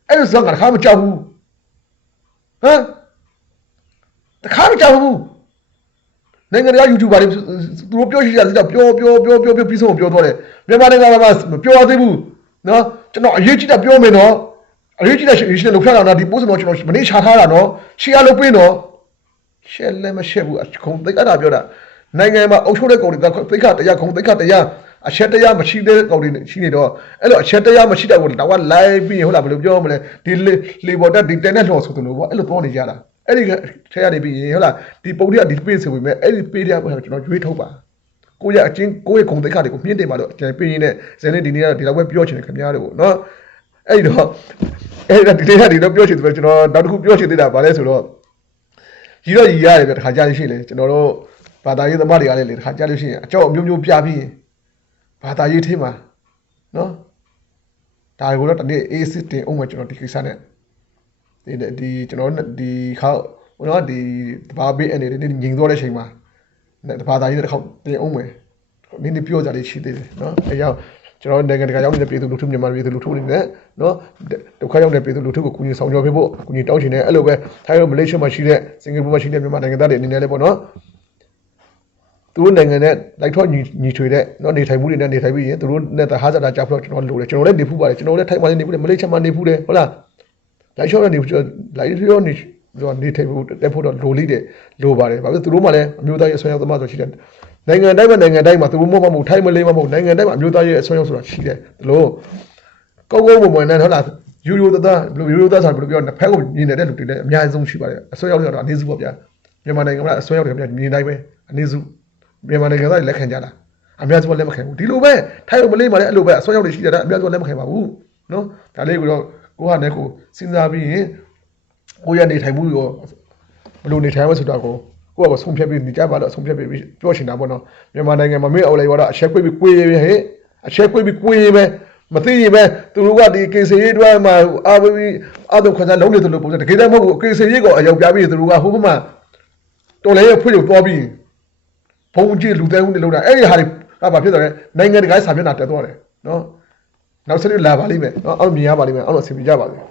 အဲ့လိုစကားကတစ်ခါမကြောက်ဘူးဟမ် တစ်ခါမကြောက်ဘူးနိုင်ငံတကာ YouTuber တွေသူတို့ပြောရှိကြတယ်ပြောပြောပြောပြောပြောပြီးဆုံးပြောတော့တယ်မြန်မာနိုင်ငံမှာမပြောသေးဘူးနော်ကျွန်တော်အရေးကြီးတာပြောမယ်နော်အရေးကြီးတာရှင်ရှင်လောက်ဖျက်တာနော်ဒီပို့စတော့ကျွန်တော်မနေ့ချထားတာနော်ရှေ့ရလို့ပေးနော်ရှက်လည်းမရှက်ဘူးအခုံသိအဲ့ဒါပြောတာနိုင်ငံမှာအုပ်ချုပ်တဲ့ကောင်တွေကသိခတရားခုံသိခတရားအချက်တရားမရှိတဲ့ကောင်တွေရှိနေတော့အဲ့လိုအချက်တရားမရှိတဲ့ကောင်တွေတော့လိုက်ပြီးဟုတ်လားဘယ်လိုပြောမလဲဒီလေဘော်တက်ဒီတဲနဲ့လှော်ဆိုတယ်လို့ပေါ့အဲ့လိုပြောနေကြတာ အဲ့ဒီထဲရနေပြီးဟုတ်လားဒီပုံတွေကဒီပေးဆိုပေမဲ့အဲ့ဒီပေးတဲ့ဘက်ကျွန်တော်ရွေးထုတ်ပါကိုရအချင်းကိုရဲ့ဂုံသိက္ခာတွေကိုမြင့်တင်ပါတော့ကျွန်တော်ပြင်းနေတဲ့ဇန်နဲ့ဒီနေ့ကတော့ဒီလောက်ပဲပြောချင်တယ်ခင်ဗျားတို့နော်အဲ့တော့အဲ့ဒါဒီနေ့ကဒီတော့ပြောချင်တယ်ကျွန်တော်နောက်တစ်ခုပြောချင်သေးတာဗာလဲဆိုတော့ရီတော့ရီရတယ်ဗျတခါကြားလို့ရှိလေကျွန်တော်တို့ဘာသာရေးသမားတွေကလည်းလေတခါကြားလို့ရှိရင်အကြောက်အမျိုးမျိုးပြပြီးရင်ဘာသာရေးထင်းမှာနော်ဒါကိုတော့တနေ့အေးစစ်တင်အောင်မကျွန်တော်ဒီကိစ္စနဲ့ ဒီဒီကျွန်တော်ဒီခါဟိုတော့ဒီတဘာဘေးအနေနဲ့ငြိမ်သွားတဲ့ချိန်မှာတဘာသာရေးတစ်ခေါက်တင်အောင်မယ်နည်းနည်းပြောကြလေးရှိသေးတယ်နော်အဲကြောင့်ကျွန်တော်နိုင်ငံတကာရောက်နေတဲ့ပြည်သူလူထုမြန်မာပြည်သူလူထုအနေနဲ့နော်ဒုက္ခရောက်တဲ့ပြည်သူလူထုကိုကူညီဆောင်ရွက်ပေးဖို့ကူညီတောင်းချင်တယ်အဲ့လိုပဲထိုင်းရောမလေးရှားမှာရှိတဲ့စင်ကာပူမှာရှိတဲ့မြန်မာနိုင်ငံသားတွေအနေနဲ့လည်းပေါ့နော်သူတို့နိုင်ငံနဲ့လိုက်ထောညီညီထွေတဲ့နော်နေထိုင်မှုတွေနဲ့နေထိုင်ပြီးရင်သူတို့နဲ့တဟားစတာကြောက်တော့ကျွန်တော်လိုတယ်ကျွန်တော်လည်းနေဖူးပါတယ်ကျွန်တော်လည်းထိုင်မှာနေဖူးတယ်မလေးရှားမှာနေဖူးတယ်ဟုတ်လား လိုက်ချောနေဖူးလိုက်ရောနေဆိုနေထိုင်ဖို့တက်ဖို့တော့လိုလိတဲ့လိုပါတယ်ဘာဖြစ်သူတို့မှလည်းအမျိုးသားရေးအဆွေးရောက်သမားဆိုရှိတယ်နိုင်ငံတိုင်းမှာနိုင်ငံတိုင်းမှာသူတို့မဟုတ်မဟုတ်ထိုင်မလေးမဟုတ်နိုင်ငံတိုင်းမှာအမျိုးသားရေးအဆွေးရောက်ဆိုတာရှိတယ်ဒီလိုကောင်းကောင်းမွန်မွန်နဲ့ဟုတ်လားယူရိုသားဘယ်လိုယူရိုသားဆိုတာဘယ်လိုပြောလဲဖက်ကိုမြင်နေတဲ့လူတွေလည်းအများဆုံးရှိပါတယ်အဆွေးရောက်တော့အနေစုပေါ့ဗျာမြန်မာနိုင်ငံမှာအဆွေးရောက်တယ်ခင်ဗျမြင်တိုင်းပဲအနေစုမြန်မာနိုင်ငံသားတွေလက်ခံကြတာအများစုကလက်မခံဘူးဒီလိုပဲထိုင်လို့မလေးမှလည်းအဲ့လိုပဲအဆွေးရောက်တွေရှိတယ်အများစုကလက်မခံပါဘူးနော်ဒါလေးကိုတော့ ကိုဟာနဲ့ကိုစဉ်းစားပြီးရင်ကိုရနေထိုင်မှုရောဘယ်လိုနေထိုင်မလဲဆိုတာကိုကိုကဆုံးဖြတ်ပြီးနေကြပါတော့ဆုံးဖြတ်ပြီးပြောချင်တာပေါ့နော်မြန်မာနိုင်ငံမှာမင်းအောင်လိုက်ရတော့အချက်ကွေးပြီးကိုရေးဟဲ့အချက်ကွေးပြီးကိုရေးပဲမသိရင်ပဲသူတို့ကဒီကေစီရေးတွဲမှာအာဘီအတော့ခါလုံးနေတယ်လို့ပုံစံတကယ်တမ်းမဟုတ်ဘူးကေစီရေးကိုအယောက်ပြပြီးသူတို့ကဟိုဘက်မှာတော်လည်းဖွင့်လို့သွားပြီးဘုံကြီးလူတိုင်းဦးနေလို့တာအဲ့ဒီဟာတွေကဘာဖြစ်သွားလဲနိုင်ငံတကာစာမျက်နှာတက်သွားတယ်နော် နောက်ဆက်လာပါလိမ့်မယ်နော်အဲ့လိုမြင်ရပါလိမ့်မယ်အဲ့လိုအဆင်ပြေကြပါလိမ့်မယ်